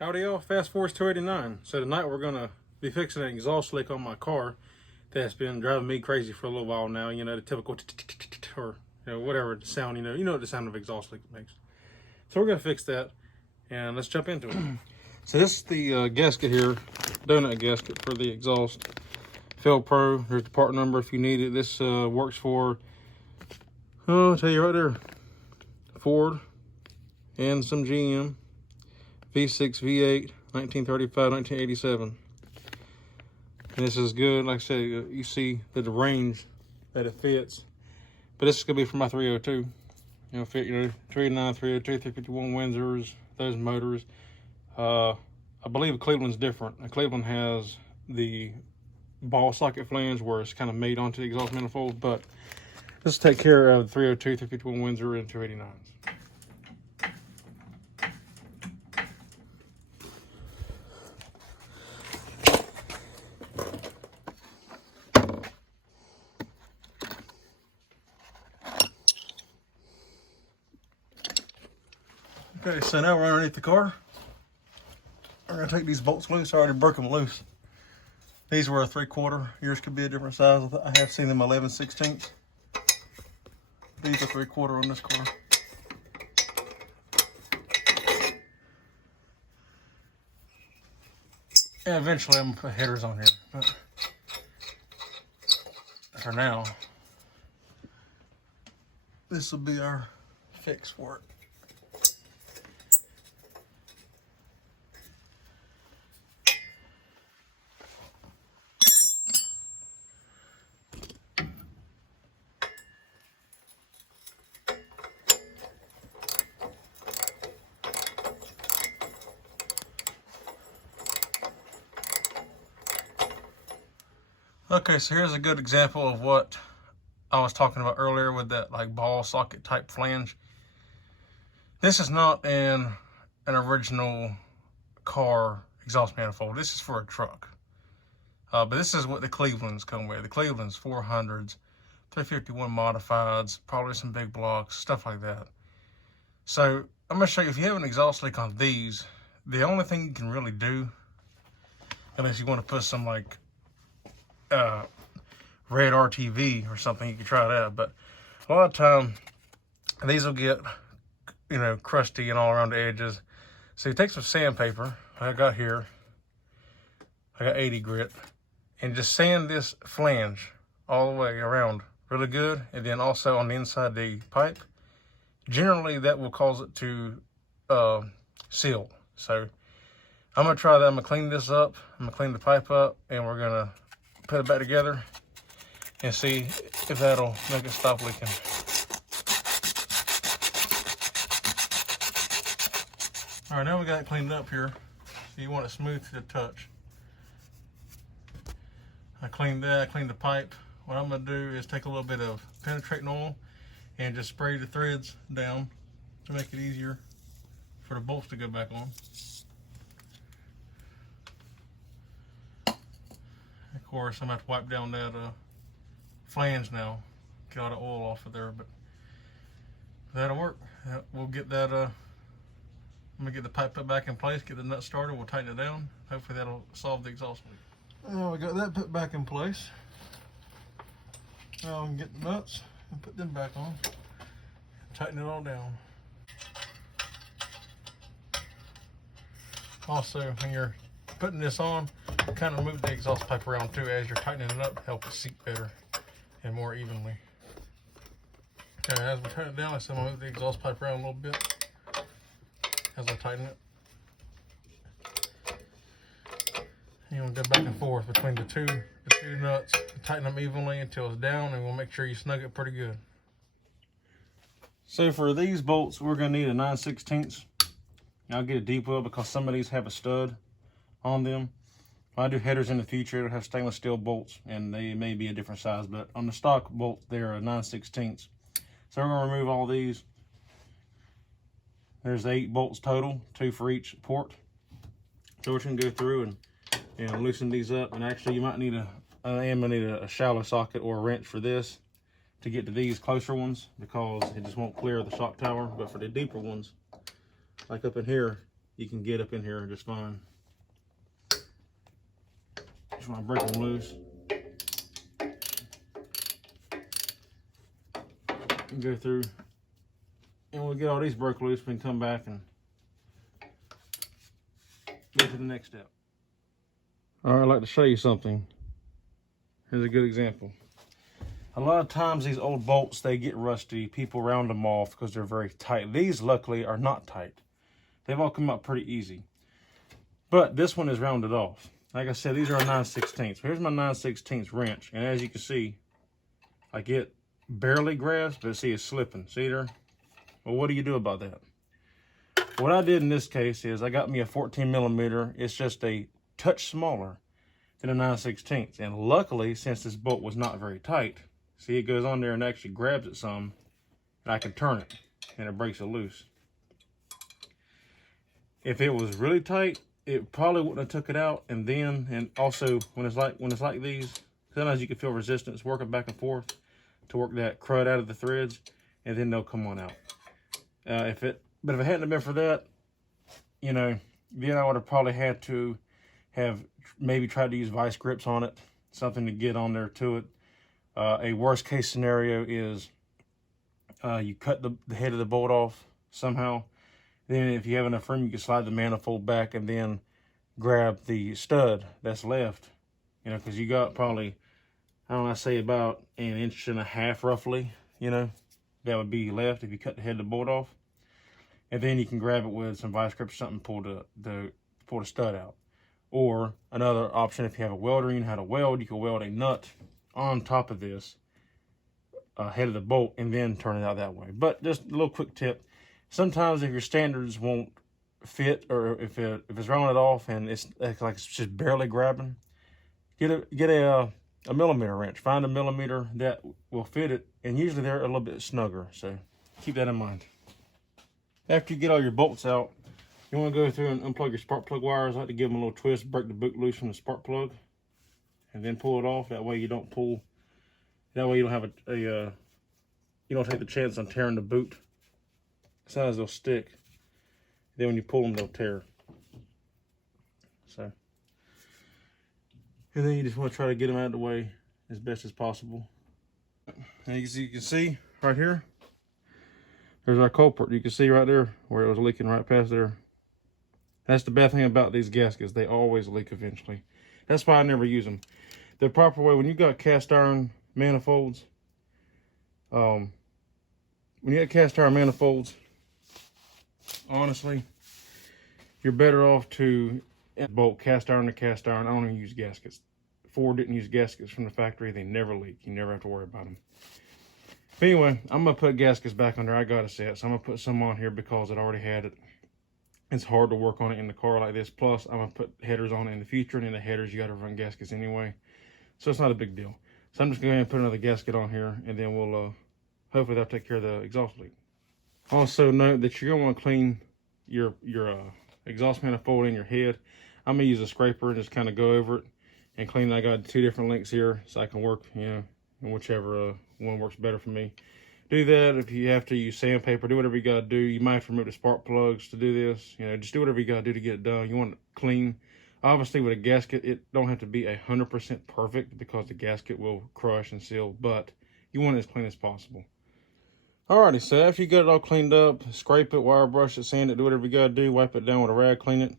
Howdy y'all, Fast Force 289. So tonight we're gonna be fixing an exhaust leak on my car that's been driving me crazy for a little while now. You know, the typical or whatever the sound, you know what the sound of exhaust leak makes. So we're gonna fix that and let's jump into it. So this is the gasket here, donut gasket for the exhaust. Fel Pro, there's the part number if you need it. This works for, I'll tell you right there, Ford and some GM. V6, V8, 1935, 1987. And this is good. Like I said, you see the range that it fits. But this is going to be for my 302. Fit, 389, 302, 351 Windsors, those motors. I believe Cleveland's different. Cleveland has the ball socket flange where it's kind of made onto the exhaust manifold. But this will take care of the 302, 351 Windsor, and 289s. Okay, so now we're underneath the car. We're gonna take these bolts loose. I already broke them loose. These were a 3/4. Yours could be a different size. I have seen them 11/16. These are 3/4 on this car. And eventually I'm gonna put headers on here, but for now, this will be our fix for it. Okay, so here's a good example of what I was talking about earlier with that like ball socket type flange. This is not an original car exhaust manifold. This is for a truck. But this is what the Clevelands come with. The Clevelands 400s, 351 modifieds, probably some big blocks, stuff like that. So I'm gonna show you, if you have an exhaust leak on these, the only thing you can really do, unless you want to put some like red RTV or something, you can try that. But a lot of time these will get crusty and all around the edges. So you take some sandpaper, I got 80 grit, and just sand this flange all the way around really good, and then also on the inside the pipe. Generally that will cause it to seal. So I'm gonna try that. I'm gonna clean this up, I'm gonna clean the pipe up, and we're gonna put it back together and see if that'll make it stop leaking. All right, now we got it cleaned up here. So you want it smooth to the touch. I cleaned that, I cleaned the pipe. What I'm gonna do is take a little bit of penetrating oil and just spray the threads down to make it easier for the bolts to go back on. Of course, I'm gonna have to wipe down that flange now, get all the oil off of there, but that'll work. We'll get that, I'm gonna get the pipe put back in place, get the nut started, we'll tighten it down. Hopefully that'll solve the exhaust leak. Now we got that put back in place. Now we can get the nuts and put them back on, tighten it all down. Also, when you're putting this on, kind of move the exhaust pipe around too as you're tightening it up, help it seat better and more evenly. Okay, as we tighten it down, I'm gonna move the exhaust pipe around a little bit as I tighten it. You want to go back and forth between the two nuts, tighten them evenly until it's down, and we'll make sure you snug it pretty good. So for these bolts, we're gonna need a 9/16. I'll get a deep well because some of these have a stud on them. When I do headers in the future, it'll have stainless steel bolts, and they may be a different size, but on the stock bolt, they're a 9/16. So we're gonna remove all these. There's 8 bolts total, 2 for each port. So we're just gonna go through and loosen these up. And actually, you might need I am gonna need a shallow socket or a wrench for this to get to these closer ones, because it just won't clear the shock tower. But for the deeper ones, like up in here, you can get up in here just fine. Just want to break them loose. And go through, and we'll get all these broke loose. We can come back and go to the next step. All right, I'd like to show you something. Here's a good example. A lot of times these old bolts, they get rusty. People round them off because they're very tight. These, luckily, are not tight. They've all come out pretty easy. But this one is rounded off. Like I said, these are a 9/16. Here's my 9/16 wrench. And as you can see, like it barely grabs, but see it's slipping. See there? Well, what do you do about that? What I did in this case is I got me a 14 millimeter. It's just a touch smaller than a 9/16. And luckily, since this bolt was not very tight, see it goes on there and actually grabs it some, and I can turn it and it breaks it loose. If it was really tight, it probably wouldn't have took it out. And also when it's like these, sometimes you can feel resistance working back and forth to work that crud out of the threads, and then they'll come on out. But if it hadn't been for that, you know, then I would have probably had to have maybe tried to use vice grips on it, something to get on there to it. A worst case scenario is you cut the head of the bolt off somehow. Then if you have enough room, you can slide the manifold back and then grab the stud that's left. You know, because you got probably, I don't know, I say about 1.5 inches roughly, you know, that would be left if you cut the head of the bolt off. And then you can grab it with some vice grips or something, pull the stud out. Or another option, if you have a welder, you know how to weld, you can weld a nut on top of this head of the bolt and then turn it out that way. But just a little quick tip. Sometimes if your standards won't fit, or if it's rounded off and it's like it's just barely grabbing, get a millimeter wrench. Find a millimeter that will fit it, and usually they're a little bit snugger, so keep that in mind. After you get all your bolts out, you want to go through and unplug your spark plug wires. I like to give them a little twist, break the boot loose from the spark plug, and then pull it off. That way you don't pull, that way you don't have you don't take the chance on tearing the boot. Sometimes they'll stick. Then when you pull them, they'll tear. So, and then you just want to try to get them out of the way as best as possible. And you can see right here, there's our culprit. You can see right there where it was leaking right past there. That's the bad thing about these gaskets. They always leak eventually. That's why I never use them. The proper way, when you got cast iron manifolds, honestly, you're better off to bolt cast iron to cast iron. I don't even use gaskets. Ford didn't use gaskets from the factory. They never leak. You never have to worry about them. But anyway, I'm going to put gaskets back on there. I got a set, so I'm going to put some on here because it already had it. It's hard to work on it in the car like this. Plus, I'm going to put headers on it in the future, and in the headers, you got to run gaskets anyway. So it's not a big deal. So I'm just going to go ahead and put another gasket on here, and then we'll, hopefully that'll take care of the exhaust leak. Also note that you're going to want to clean your exhaust manifold in your head. I'm going to use a scraper and just kind of go over it and clean it. I got 2 different links here, so I can work, you know, in whichever one works better for me. Do that. If you have to use sandpaper, do whatever you got to do. You might have to remove the spark plugs to do this. You know, just do whatever you got to do to get it done. You want it clean. Obviously, with a gasket, it don't have to be 100% perfect because the gasket will crush and seal, but you want it as clean as possible. Alrighty, so after you got it all cleaned up, scrape it, wire brush it, sand it, do whatever you got to do, wipe it down with a rag, clean it.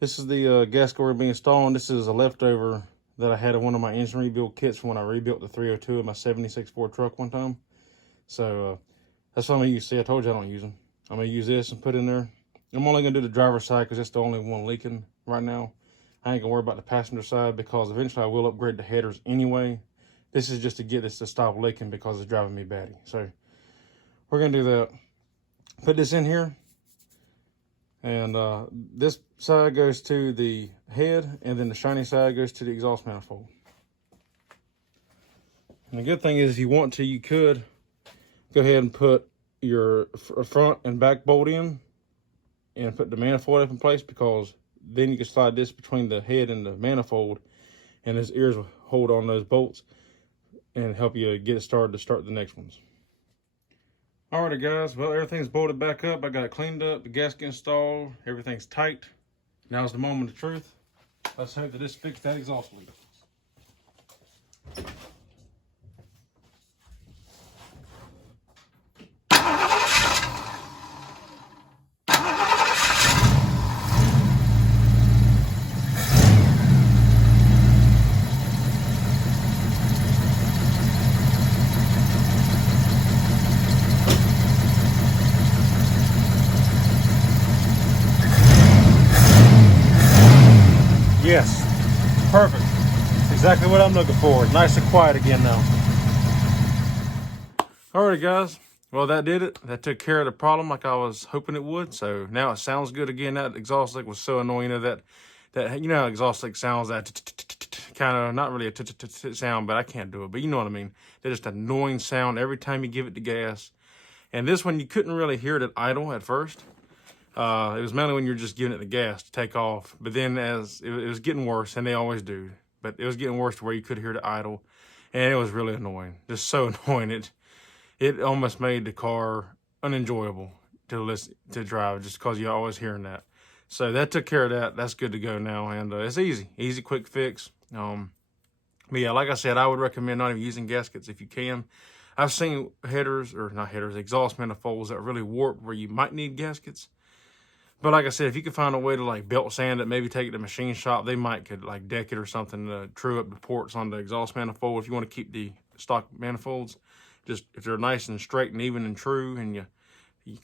This is the gasket we're going to be installing. This is a leftover that I had in one of my engine rebuild kits from when I rebuilt the 302 of my 76 Ford truck one time. So that's what I'm going to use. See, I told you I don't use them. I'm going to use this and put in there. I'm only going to do the driver's side because it's the only one leaking right now. I ain't going to worry about the passenger side because eventually I will upgrade the headers anyway. This is just to get this to stop leaking because it's driving me batty. So we're going to do that. Put this in here. And this side goes to the head, and then the shiny side goes to the exhaust manifold. And the good thing is, if you want to, you could go ahead and put your front and back bolt in and put the manifold up in place, because then you can slide this between the head and the manifold, and those ears will hold on those bolts and help you get it started to start the next ones. Alrighty guys, well everything's bolted back up. I got it cleaned up, the gasket installed, everything's tight. Now's the moment of truth. Let's hope that this fixed that exhaust leak. Yes, perfect. Exactly what I'm looking for. Nice and quiet again now. Alright guys, well that did it. That took care of the problem like I was hoping it would. So now it sounds good again. That exhaust leak was so annoying. That you know how exhaust leak sounds, that kind of, not really a sound, but I can't do it. But you know what I mean. They're just an annoying sound every time you give it the gas. And this one you couldn't really hear it at idle at first. It was mainly when you're just giving it the gas to take off. But then as it was getting worse, and they always do, but it was getting worse to where you could hear the idle. And it was really annoying, just so annoying. It almost made the car unenjoyable to drive just because you're always hearing that. So that took care of that. That's good to go now. And it's easy, quick fix. But yeah, like I said, I would recommend not even using gaskets if you can. I've seen exhaust manifolds that are really warped where you might need gaskets. But like I said, if you could find a way to like belt sand it, maybe take it to the machine shop, they could like deck it or something to true up the ports on the exhaust manifold. If you want to keep the stock manifolds, just if they're nice and straight and even and true, and you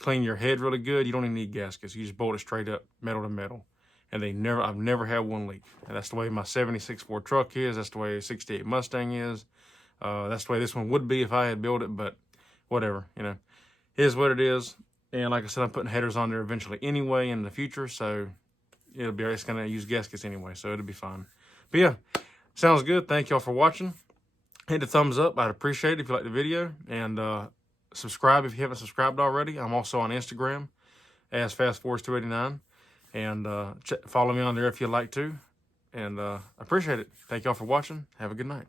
clean your head really good, you don't even need gaskets. You just bolt it straight up, metal to metal. And I've never had one leak. And that's the way my 76 Ford truck is. That's the way a 68 Mustang is. That's the way this one would be if I had built it, but whatever, you know, it is what it is. And like I said, I'm putting headers on there eventually anyway in the future, so it's gonna use gaskets anyway, so it'll be fine. But yeah, sounds good. Thank y'all for watching. Hit the thumbs up. I'd appreciate it if you like the video, and subscribe if you haven't subscribed already. I'm also on Instagram as FastForce289, and follow me on there if you'd like to. And I appreciate it. Thank y'all for watching. Have a good night.